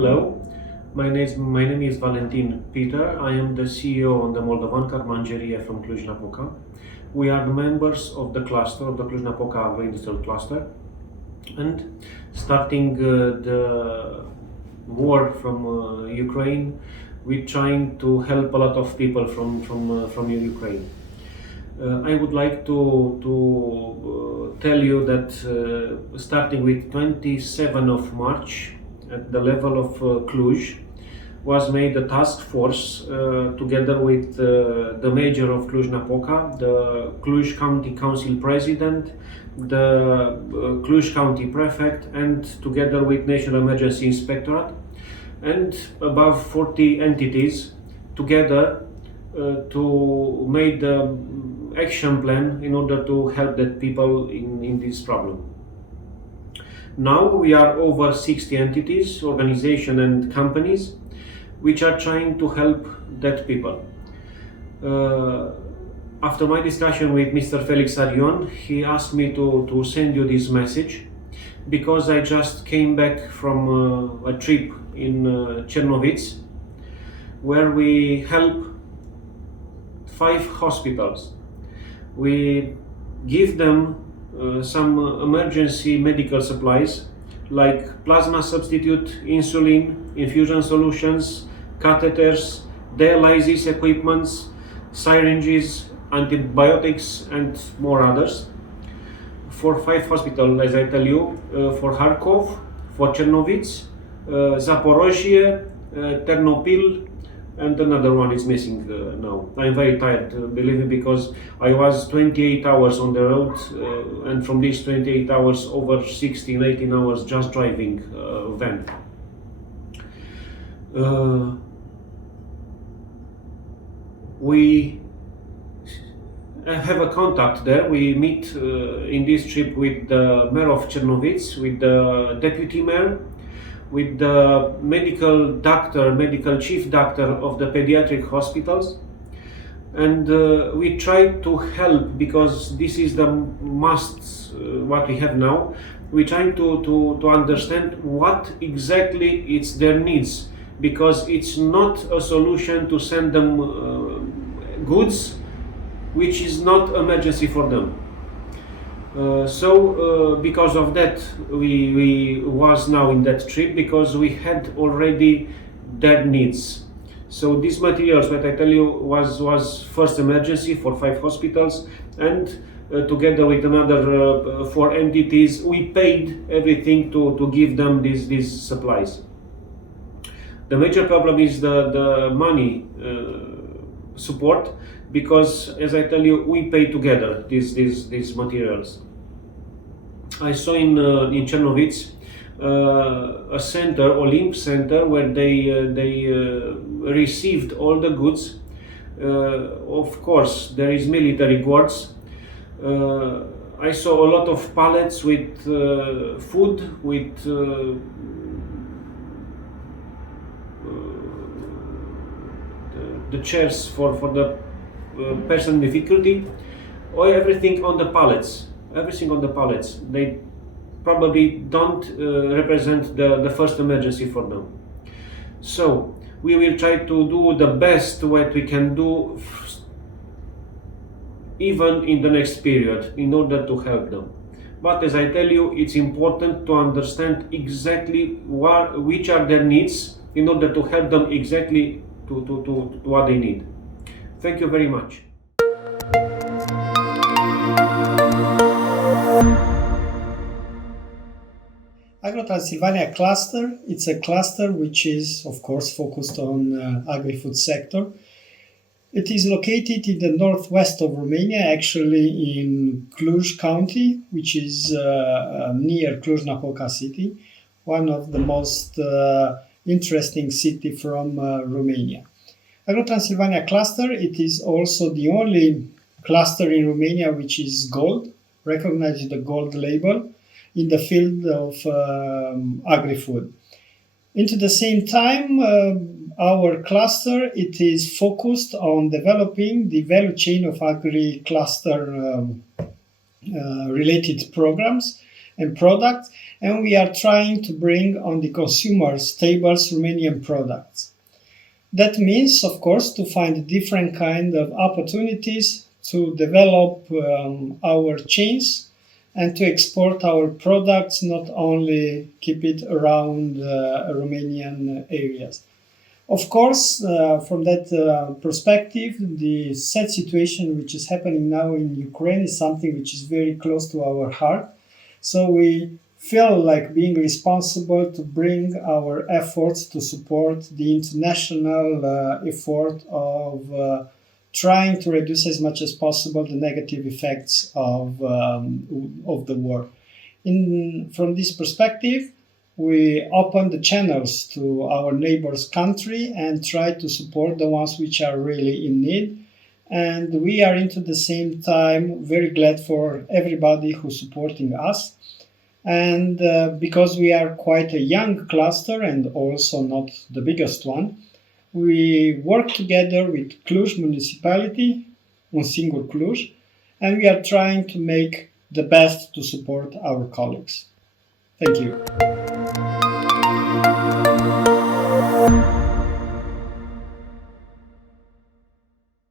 Hello, my name is Valentin Peter. I am the CEO on the Moldovan Carmangerie from Cluj-Napoca. We are the members of the cluster of the Cluj-Napoca Agro-Industrial Cluster, and starting the war from Ukraine, we're trying to help a lot of people from Ukraine. I would like to tell you that starting with 27 of March, at the level of Cluj, was made a task force together with the mayor of Cluj-Napoca, the Cluj County Council President, the Cluj County Prefect, and together with National Emergency Inspectorate, and above 40 entities together to make the action plan in order to help the people in this problem. Now we are over 60 entities, organizations and companies which are trying to help that people. After my discussion with Mr. Felix Arion, he asked me to send you this message because I just came back from a trip in Chernovitz where we help 5 hospitals. We give them some emergency medical supplies like plasma substitute, insulin, infusion solutions, catheters, dialysis equipments, syringes, antibiotics, and more others. For 5 hospitals, as I tell you, for Kharkov, for Chernovitz, Zaporozhye, Ternopil, and another one is missing now. I'm very tired, believe me, because I was 28 hours on the road, and from these 28 hours, over 16, 18 hours just driving van. We have a contact there. We meet in this trip with the mayor of Chernovitz, with the deputy mayor, with the medical chief doctor of the pediatric hospitals, and we try to help because this is the must what we have now. We try to understand what exactly it's their needs, because it's not a solution to send them goods which is not emergency for them. Because of that, we was now in that trip because we had already their needs. So these materials, what I tell you, was first emergency for 5 hospitals, and together with another 4 entities, we paid everything to give them these supplies. The major problem is the money support, because as I tell you, we pay together these materials. I saw in Chernovitz a center, Olymp Center, where they received all the goods. Of course, there is military guards. I saw a lot of pallets with food, with the chairs for the person in difficulty, or everything on the pallets. Everything on the pallets. They probably don't represent the first emergency for them. So we will try to do the best what we can do, even in the next period, in order to help them. But as I tell you, it's important to understand exactly which are their needs in order to help them exactly to what they need. Thank you very much. AgroTransilvania Cluster, it's a cluster which is, of course, focused on agri-food sector. It is located in the northwest of Romania, actually in Cluj County, which is near Cluj-Napoca city, one of the most interesting city from Romania. AgroTransilvania Cluster, it is also the only cluster in Romania which is gold, recognized with the gold label in the field of agri-food. Into the same time, our cluster, it is focused on developing the value chain of agri-cluster related programs, and products, and we are trying to bring on the consumers' tables Romanian products. That means, of course, to find different kind of opportunities to develop our chains and to export our products, not only keep it around Romanian areas. Of course, from that perspective, the sad situation which is happening now in Ukraine is something which is very close to our heart. So we feel like being responsible to bring our efforts to support the international effort of trying to reduce as much as possible the negative effects of the war. From this perspective, we open the channels to our neighbors' country and try to support the ones which are really in need. And we are into the same time very glad for everybody who's supporting us. And because we are quite a young cluster and also not the biggest one, we work together with Cluj municipality, un singur Cluj, and we are trying to make the best to support our colleagues. Thank you.